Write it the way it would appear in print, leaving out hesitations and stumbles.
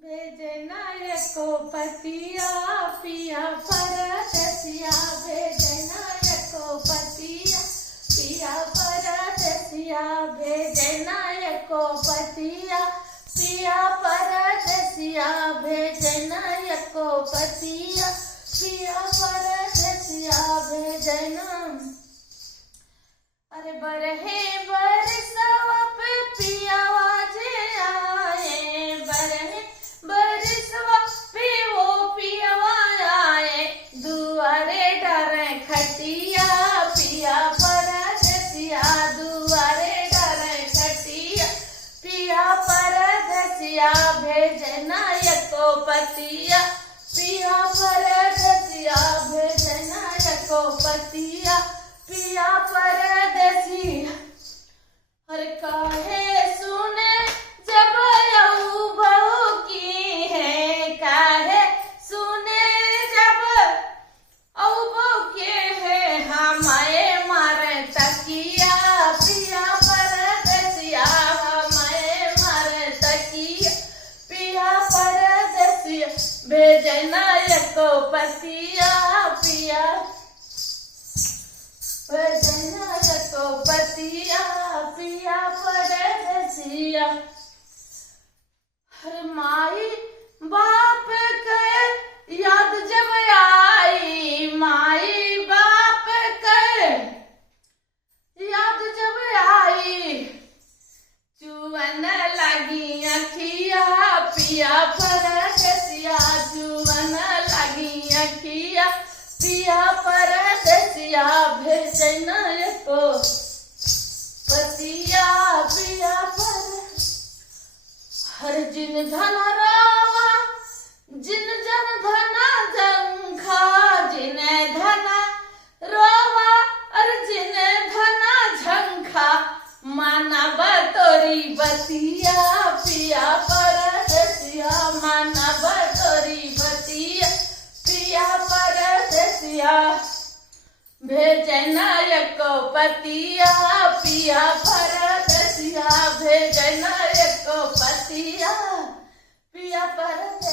भेजना एको पतिया पिया परदेसिया, भेजना एको पतिया पिया परदेसिया, भेजना एको पतिया पिया परदेसिया, भेजना एको पतिया पिया परदेसिया, भेजना। अरे बरहे बरसवा पे पियावा जे आए, बरहे बरसवा पे वो पियावा आए, दुआरे डरे खटिया पिया परदेसिया, दुआरे डरे खटिया पिया परदेसिया, भेजना एको पतिया पिया परदेसिया, भेजना एको पतिया पिया परदेसिया। हर काहे सुने जब यऊ बहू की है, काहे सुने जब औ बहू के है, हमारे मारे तकिया पिया परदेसिया, हमारे मारे तकिया पिया परदेसिया, भेजना एको पतिया पिया, भेजना एको पतिया पिया परदेसिया। हर माई बाप के याद जब आई, माई बाप के याद जब आई, चुवन लगी अखिया पिया परदेसिया, चुवन लगी अखिया पिया परदेसिया, भेजना एको पतिया पिया पर। हर जिन धन रावा जिन जन धना जंखा, जिन धन रावा और जिन धना झंखा, मानव तोरी बतिया पिया परदेसिया, मानव तोरी बतिया पिया परदेसिया, भेजना एको पतिया पिया परदेसिया, भेजना एको पतिया पिया परदेसिया।